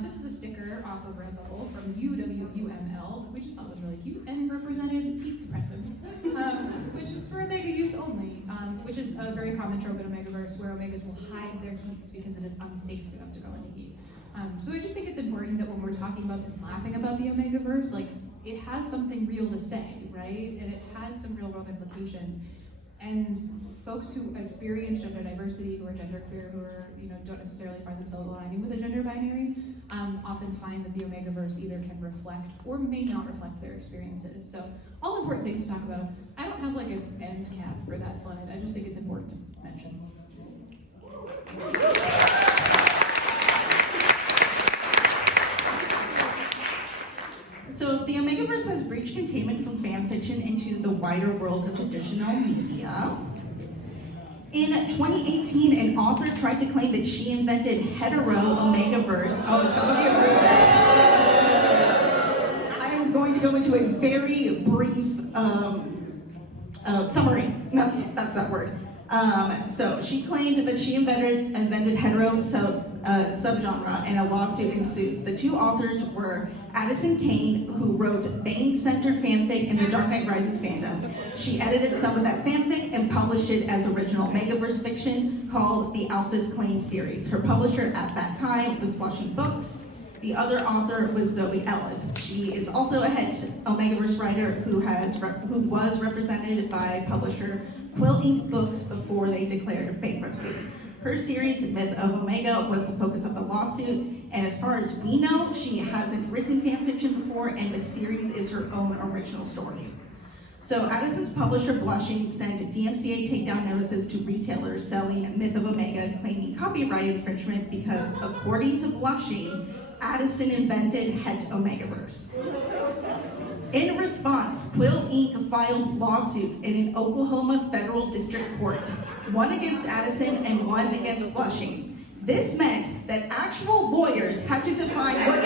This is a sticker off of Redbubble from UWUML, we just thought was really cute, and represented heat suppressants, which was for Omega use only, which is a very common trope in Omegaverse where Omegas will hide their heats because it is unsafe for them to go into heat. So I just think it's important that when we're talking about this, laughing about the Omegaverse, like, it has something real to say, right? And it has some real world implications. And folks who experience gender diversity, who are genderqueer, who are, don't necessarily find themselves aligning with a gender binary, often find that the Omegaverse either can reflect or may not reflect their experiences. So, all important things to talk about. I don't have like an end cap for that slide. I just think it's important to mention. So the Omegaverse has breached containment from fan fiction into the wider world of traditional media. In 2018, an author tried to claim that she invented hetero Omegaverse. Oh, somebody approved that? I am going to go into a very brief summary. That's that word. So she claimed that she invented hetero subgenre, and a lawsuit ensued. The 2 authors were Addison Kane, who wrote Bane-centered fanfic in the Dark Knight Rises fandom. She edited some of that fanfic and published it as original Omegaverse fiction called the Alpha's Claim series. Her publisher at that time was Blushing Books. The other author was Zoe Ellis. She is also a head Omegaverse writer who was represented by publisher Quill Inc. Books before they declared bankruptcy. Her series, Myth of Omega, was the focus of the lawsuit, and as far as we know, she hasn't written fanfiction before, and the series is her own original story. So Addison's publisher, Blushing, sent DMCA takedown notices to retailers selling Myth of Omega, claiming copyright infringement because, according to Blushing, Addison invented Het Omegaverse. In response, Quill Inc. filed lawsuits in an Oklahoma federal district court, one against Addison and one against Blushing. This meant that actual lawyers had to define what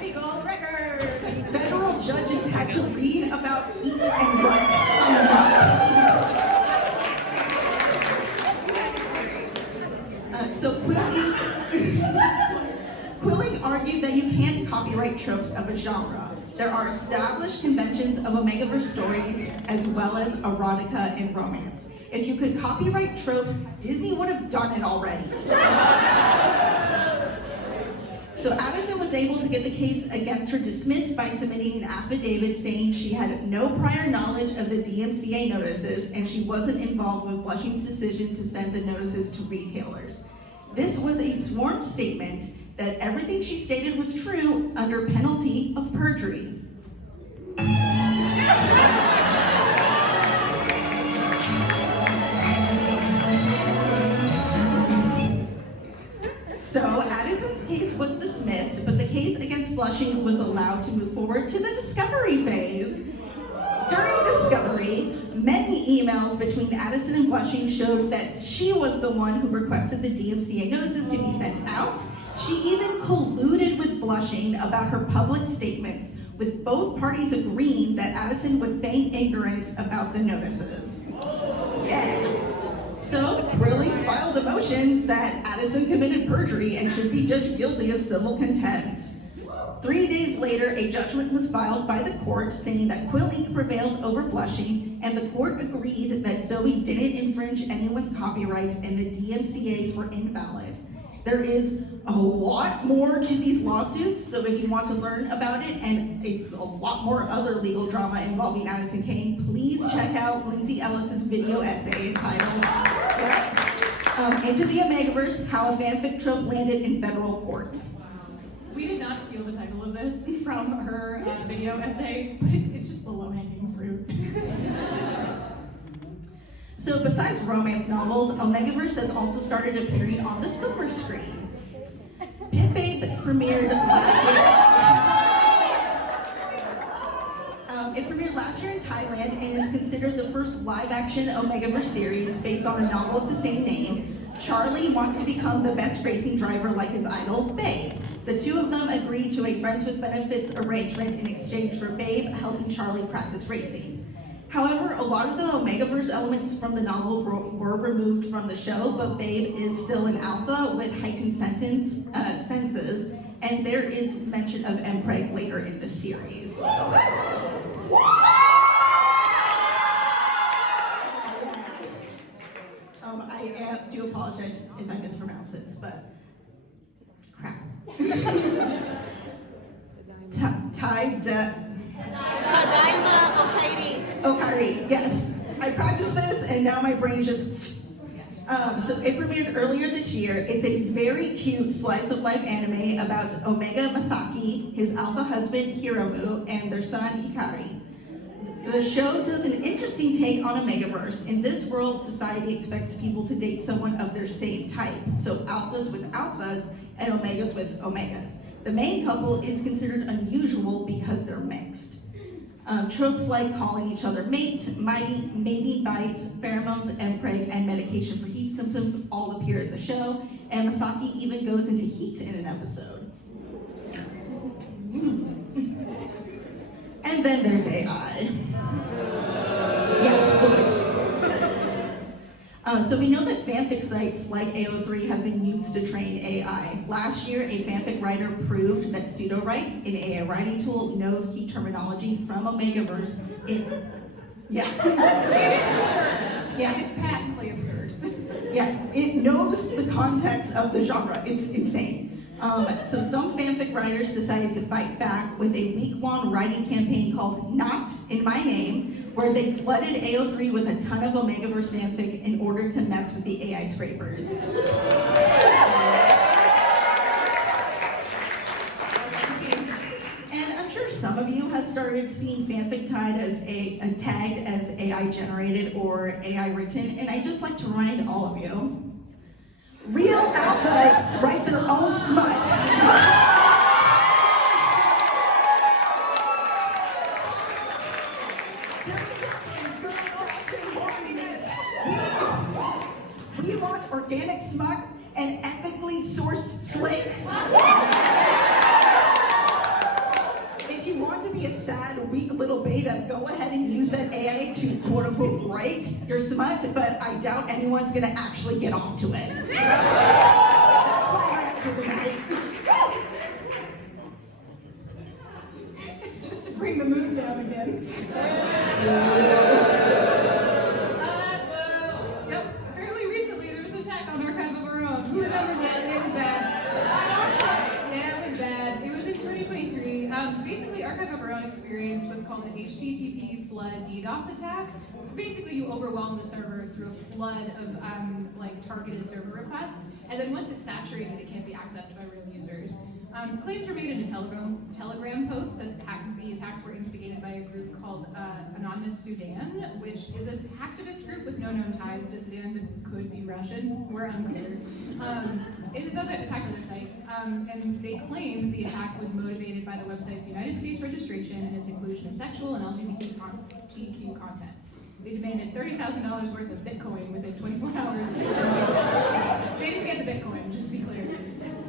legal record. Federal judges had to read about heat and rights. So Quilling argued that you can't copyright tropes of a genre. There are established conventions of Omegaverse stories as well as erotica and romance. If you could copyright tropes, Disney would have done it already. So Addison was able to get the case against her dismissed by submitting an affidavit saying she had no prior knowledge of the DMCA notices and she wasn't involved with Blushing's decision to send the notices to retailers. This was a sworn statement that everything she stated was true under penalty of perjury. So Addison's case was dismissed, but the case against Blushing was allowed to move forward to the discovery phase. During discovery, many emails between Addison and Blushing showed that she was the one who requested the DMCA notices to be sent out. She even colluded with Blushing about her public statements, with both parties agreeing that Addison would feign ignorance about the notices. Yeah. So, Quilling filed a motion that Addison committed perjury and should be judged guilty of civil contempt. 3 days later, a judgment was filed by the court saying that Quilling prevailed over Blushing, and the court agreed that Zoe didn't infringe anyone's copyright and the DMCAs were invalid. There is a lot more to these lawsuits, so if you want to learn about it and a lot more other legal drama involving Addison Kane, please check out Lindsay Ellis's video essay entitled Into the Omegaverse, How a Fanfic Trope Landed in Federal Court. We did not steal the title of this from her video essay, but it's just the low-hanging fruit. So besides romance novels, Omegaverse has also started appearing on the silver screen. Pit Babe premiered last year. It premiered last year in Thailand and is considered the first live-action Omegaverse series based on a novel of the same name. Charlie wants to become the best racing driver like his idol, Babe. The two of them agree to a friends with benefits arrangement in exchange for Babe helping Charlie practice racing. However, a lot of the Omegaverse elements from the novel were removed from the show, but Babe is still an alpha with heightened senses, and there is mention of Mpreg later in the series. I do apologize if I mispronounce it, but crap. Okairi, yes. I practiced this and now my brain is just... So it premiered earlier this year. It's a very cute slice of life anime about Omega Masaki, his alpha husband Hiromu, and their son Hikari. The show does an interesting take on Omegaverse. In this world, society expects people to date someone of their same type. So alphas with alphas and omegas with omegas. The main couple is considered unusual because they're mixed. Tropes like calling each other mate, mating bites, pheromones, Mpreg, and medication for heat symptoms all appear in the show, and Masaki even goes into heat in an episode. And then there's AI. Yes, good. So we know that fanfic sites like AO3 have been used to train AI. Last year, a fanfic writer proved that pseudo-write, an AI writing tool, knows key terminology from Omegaverse. Yeah. It is absurd. Yeah. It's patently absurd. Yeah, it knows the context of the genre. It's insane. So some fanfic writers decided to fight back with a week-long writing campaign called Not In My Name, where they flooded AO3 with a ton of Omegaverse fanfic in order to mess with the AI scrapers. And I'm sure some of you have started seeing fanfic tagged as AI generated or AI written, and I'd just like to remind all of you, real alphas write their own smut. We want organic smut and ethically sourced slick. If you want to be a sad, weak little beta, go ahead and use that AI to quote-unquote write your smut, but I doubt anyone's gonna actually get off to it. for the night. Just to bring the mood down again. Yep, fairly recently there was an attack on Archive of Our Own. Who remembers it? It was bad. Yeah, it was bad. It was in 2023. Basically, Archive of Our Own experienced what's called an HTTP flood DDoS attack. Basically, you overwhelm the server through a flood of targeted server requests, and then once it's saturated, it can't be accessed by real users. Claims were made in a Telegram post that the attacks were instigated by a group called Anonymous Sudan, which is an activist group with no known ties to Sudan, but could be Russian. We're unclear. It has attacked other sites, and they claim the attack was motivated by the website's United States registration and its inclusion of sexual and LGBTQ content. They demanded $30,000 worth of Bitcoin within 24 hours. They didn't get the Bitcoin, just to be clear.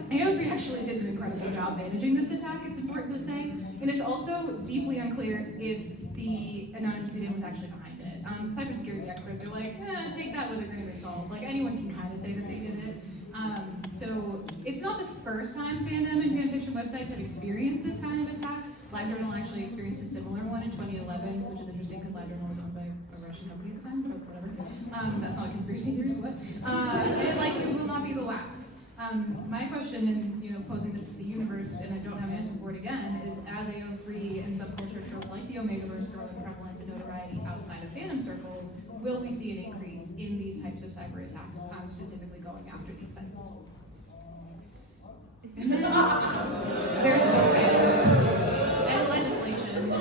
AOSB actually did an incredible job managing this attack, it's important to say. And it's also deeply unclear if the anonymous student was actually behind it. Cybersecurity experts are like, take that with a grain of salt. Like, anyone can kind of say that they did it. So it's not the first time fandom and fanfiction websites have experienced this kind of attack. LiveJournal actually experienced a similar one in 2011, which is interesting because LiveJournal was owned by a Russian company at the time, but whatever. That's not a conspiracy theory, but and it likely will not be the last. My question, and posing this to the universe, and I don't have an answer for it again, is as AO3 and subculture tropes like the Omegaverse grow in prevalence and notoriety outside of fandom circles, will we see an increase in these types of cyber attacks, specifically going after these sites? There's no bans and legislation.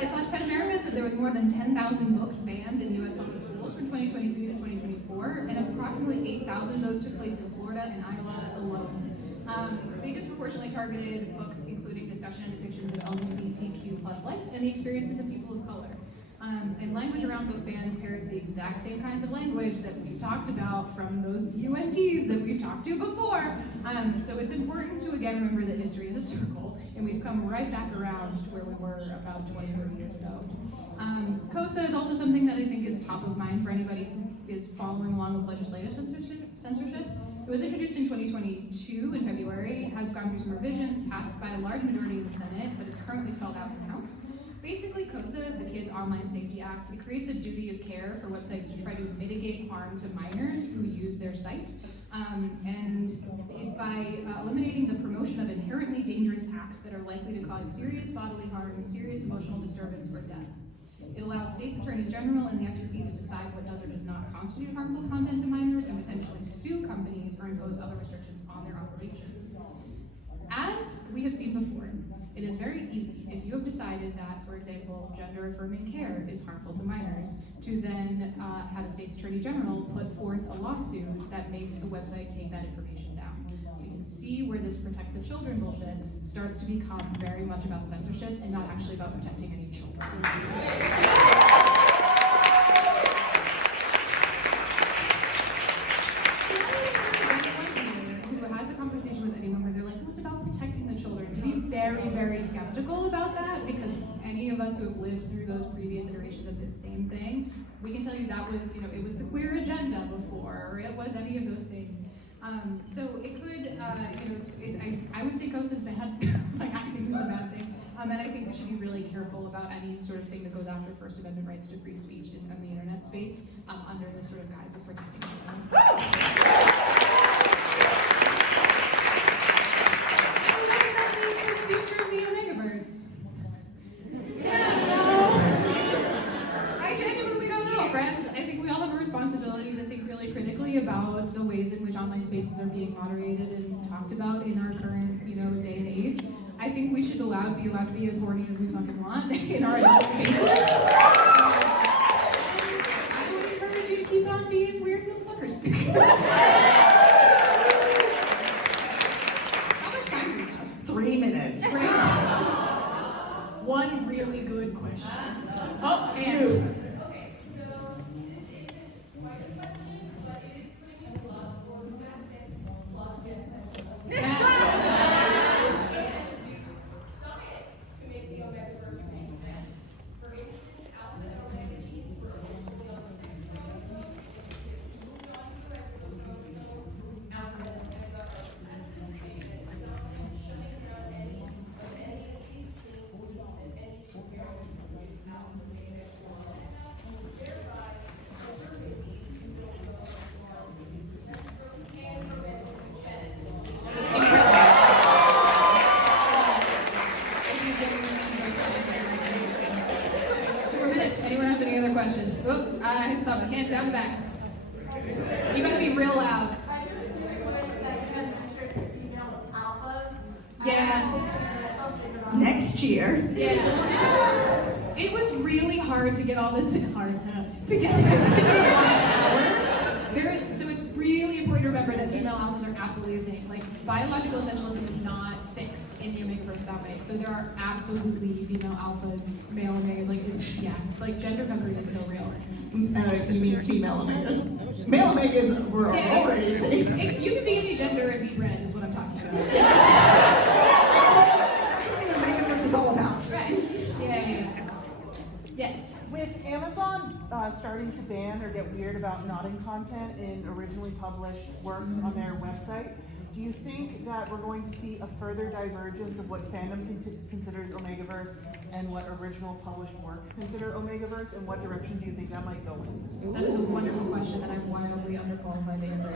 It's on Pen America said there was more than 10,000 books banned in U.S. public schools from 2023 to 2024, and approximately 8,000 of those took place in Florida and Iowa alone. They disproportionately targeted books including discussion and depictions of LGBTQ plus life and the experiences of people of color. And language around book bans parrots the exact same kinds of language that we've talked about from those UNTs that we've talked to before. So it's important to again remember that history is a circle, and we've come right back around to where we were about 20-30 years ago. COSA is also something that I think is top of mind for anybody who is following along with legislative censorship. It was introduced in 2022 in February, has gone through some revisions, passed by a large majority in the Senate, but it's currently stalled out in the House. Basically, COSA is the Kids Online Safety Act. It creates a duty of care for websites to try to mitigate harm to minors who use their site. By eliminating the promotion of inherently dangerous acts that are likely to cause serious bodily harm, serious emotional disturbance, or death. It allows states' attorneys general and the FTC to decide what does or does not constitute harmful content to minors and potentially sue companies or impose other restrictions on their operations. As we have seen before, it is very easy, if you have decided that, for example, gender-affirming care is harmful to minors, to then have a state's attorney general put forth a lawsuit that makes a website take that information down. You can see where this protect the children bullshit starts to become very much about censorship and not actually about protecting any children. Who has a conversation with anyone where they're like, well, it's about protecting the children, to be very, very skeptical about that, because any of us who have lived through those previous iterations of this same thing, we can tell you that was, it was the queer agenda before, or it was any of those things. So it could, I would say COSA is bad. Like, I think it's a bad thing. And I think we should be really careful about any sort of thing that goes after First Amendment rights to free speech in the internet space under this sort of guise of protecting children. So what does that mean for the future of the Omegaverse? I genuinely don't know, friends. I think we all have a responsibility to think really critically about the ways in which online spaces are being moderated and talked about in our current, day and age. I think we should be allowed to be as horny as we fucking want in our adult spaces. I would encourage you to keep on being weird motherfuckers. How much time do we have? 3 minutes. One really good question. Oh, and Okay, so this isn't quite a question, but it is putting in a lot of and use science to make the Omegaverse make sense. For instance, alpha and omega genes were originally on the sex chromosomes, and since moved on to the X chromosomes, alpha You gotta be real loud. Yeah. Next year. Yeah. It was really hard to get all this in to get this in 1 hour. So it's really important to remember that female alphas are absolutely a thing. Like biological essentialism is not fixed in the Omegaverse that way. So there are absolutely female alphas, male omegas, like it's like gender fuckery is so real. You mean female omegas? Male omegas were already a thing. If you can be any gender and be red is what I'm talking about. That's what the Omegaverse is all about. Right. Yeah. Yes. With Amazon starting to ban or get weird about nodding content in originally published works on their website, do you think that we're going to see a further divergence of what fandom considers Omegaverse and what original published works consider Omegaverse, and what direction do you think that might go in? That is a wonderful question that I'm wildly underqualified to answer.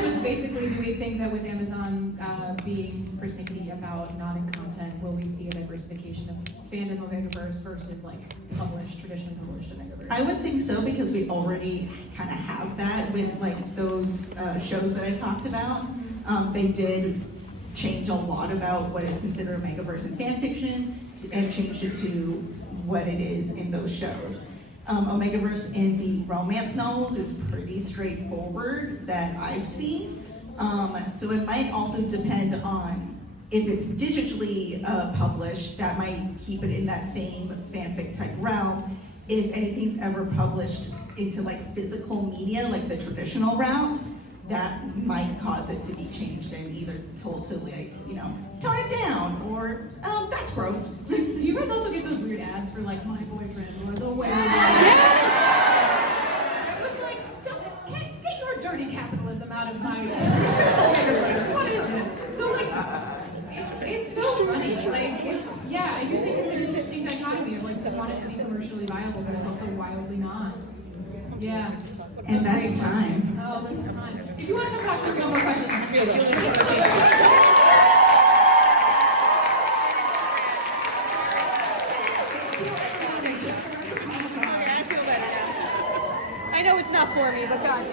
Just basically, do we think that with Amazon being persnickety about nodding content, will we see a diversification of fandom Omegaverse versus like traditionally published Omegaverse? I would think so, because we already kind of have that with like those shows that I talked about. They did change a lot about what is considered Omegaverse in fan fiction and changed it to what it is in those shows. Omegaverse in the romance novels is pretty straightforward that I've seen. So it might also depend on if it's digitally published, that might keep it in that same fanfic type realm. If anything's ever published into like physical media, like the traditional route, that might cause it to be changed and either told to like, tone it down, or that's gross. Do you guys also get those weird ads for like my boyfriend was away? It was like, get your dirty capitalism out of my Omegaverse. What is this? So like, it's so funny. Like, I do think it's an interesting dichotomy of like they want it to be commercially viable, but it's also wildly not. Yeah. And that's time. Oh, that's time. If you want to come talk to us, no more questions. I know it's not for me, but God.